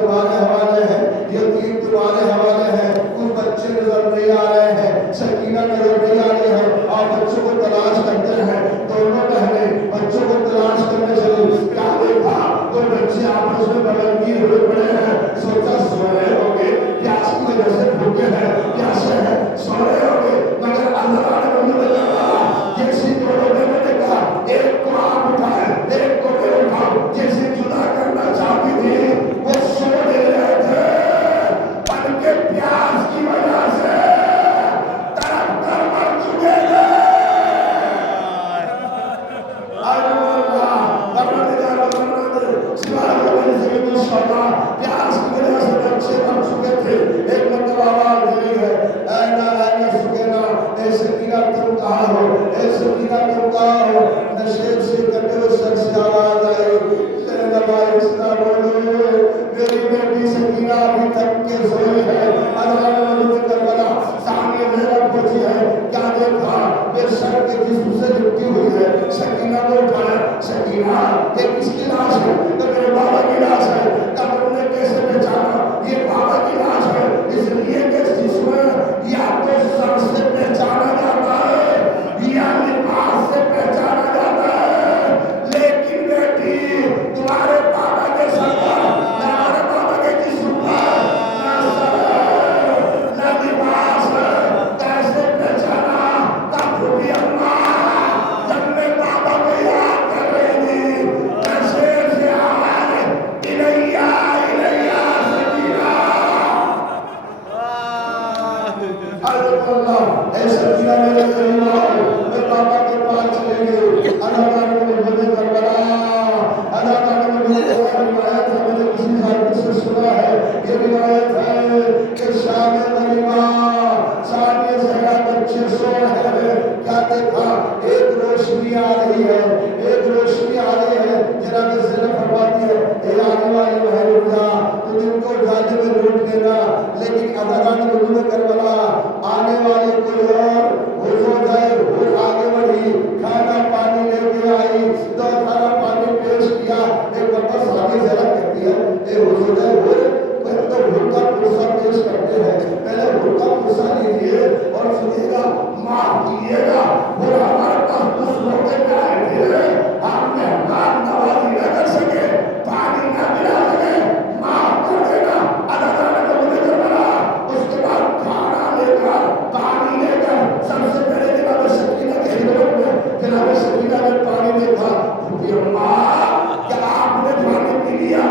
تمہارے حوالے ہیں، یہ تین تمہارے حوالے ہیں، ان بچے تو بچے آپس میں بغل کی ہوئے پڑے ہیں، سوچا سو رہے ہوں گے، پیاس کی وجہ سے بھوکے ہیں، پیاسے ہیں، سو رہے ہوں گے، مگر اللہ نے انہیں کہا جیسی دونوں نے کہا ایک کو آپ اٹھائے ایک کو میں اٹھاؤ، جیسے جدا کرنا چاہتی تھی وہ سو دے رہے تھے، پن کے پیاس کی وجہ سے تڑپ کر مر چکے تھے۔ پیاس کی وجہ سے بچے مر چکے تھے۔ ایک مرتبہ آواز دینی ہے، اینا سکینہ، اے سکینہ تم کہاں ہو، اے سکینہ تم کہاں ہو؟ نشیب سے کٹے ہوئے سر سے آواز آئی، میرے نبی اسلام بولو، میری بیٹی سکینہ ابھی تک کے سوئی ہے۔ اللہ نے کربلا سامنے میرا پوچھی ہے، کیا دیکھا؟ یہ سر کے جسم سے لپٹی ہوئی ہے۔ سکینہ کو اٹھایا، سکینہ یہ کس کی لاش ہے؟ تو میرے بابا کی لاش ہے۔ تب انہوں نے کیسے پہچانا یہ بابا کی لاش ہے؟ اس لیے کہ اس جسم یا تو سر سے پہچانا جاتا ہے یا لباس سے پہچانا جاتا ہے، لیکن بیٹی تمہارے بابا کے سر پر، ہمارے بابا کے جسم پر نہ سر نہ لباس، کیسے پہچانا؟ تب بھی اللہ جب میں بابا کو یاد کر رہی تھی، کیسے سے آواز الیہ الیہ سکینہ، اللہ اے سکینہ میرے قریب آؤ، میں بابا کے پاس چلے گئے۔ اللہ تعالیٰ نے مجھے کربلا، اللہ تعالیٰ نے مجھے روایت ہے، میں نے کسی صاحب سے سنا ہے، یہ روایت ہے کہ شام غریبہ ثانیہ زہرا بچے سو ہے، کیا دیکھا؟ ایک روشنی آ رہی ہے، ایک روشنی آ رہی ہے۔ جناب زینب فرماتی ہے، اے آنے والے محروم جا، تو ان کو جانے میں لوٹ لینا، لیکن ادھران بلو کربلا آنے والے کوئی اور ہو جائے، وہ آگے بڑھی، کھانا پانی لے کے آئی، تو کھانا پانی پیش کیا۔ ایک وقت ساتھی زیادہ کہتی ہے، اے حضور پہلے تو بھوکا پرسا پیش کرتے ہیں، پہلے بھوکا پرسا لیجئے اور سنیے گا، معاف کیجئے گا، وہ ہمارے پاس اس موقع پہ آئے تھے، ہم مہمان نوازی نہ کر سکے، پانی نہ ملا سکے، معاف کر دینا۔ اللہ نے مجھے کربلا، اس کے بعد کھانا لے کر پانی لے کر سب سے پہلے جناب سکینہ کی خدمت میں جناب سکینہ نے پانی دیکھا، پھر اللہ کیا آپ نے پانی پی لیا؟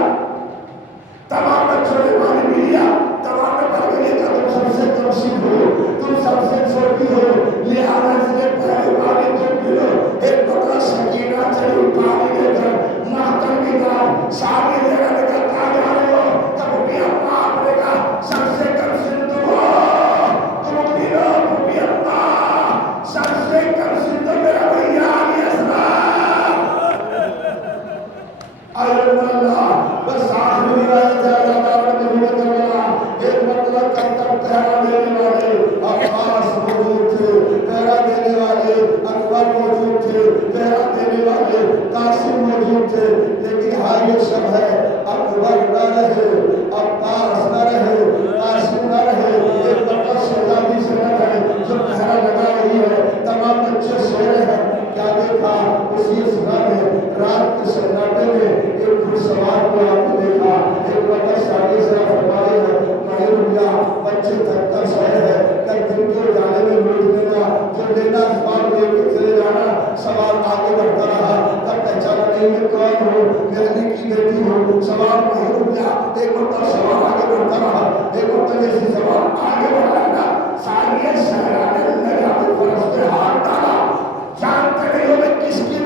تمام بچوں نے پانی پی لیا، تمام نے پڑھ کے لیا، تم سب سے کم سن ہو، تم سب سے چھوٹی ہو، لہذا اس نے پہلے پانی تم پی لو۔ ایک بطرہ سکینہ چلی پانی لے کر ماتم کی طرف سامنے لے کر کہا جا رہے ہو، تب بھی اللہ آپ نے کہا سب سے کم سن تم ہو، تم پی لو، تم بھی اللہ سب سے کم سن تو میرا بھیا علی اسلام اللہ بس آخری روایت ہے۔ اللہ تعالیٰ نے مجھے کربلا ایک مرتبہ کب پہرا دینے والے عباس موجود تھے، پہرا دینے والے اکبر موجود تھے، پہرا دینے والے قاسم موجود تھے، لیکن ہاں یہ سب ہے، اکبر نہ رہے، عباس نہ رہے، قاسم نہ رہے، ایک مرتبہ شہزادی سے نہ رہے جو پہرا لگا رہی ہے، تمام بچے سو رہے ہیں۔ کیا دیکھا؟ اسی صبح میں رات کے سناٹے میں ایک گھڑ سوار کو آپ نے دیکھا، ایک وقت شادی سے فرمائے ہیں مہر ہوا، بچے تھک کر سوئے ہیں، کل دن کے جانے میں لوٹ لینا، جو لینا اسباب لے کے چلے جانا، سوال آگے بڑھتا رہا، تب پہچانا نہیں میں کون ہوں، میں علی کی بیٹی ہوں، سوال مہر ہوا، ایک وقت سوال آگے بڑھتا رہا، ایک وقت جیسے سوال آگے بڑھا رہا، ثانیہ زہرا نے نجات فرس پہ ہاتھ ڈالا، جانتے نہیں ہو میں کس کی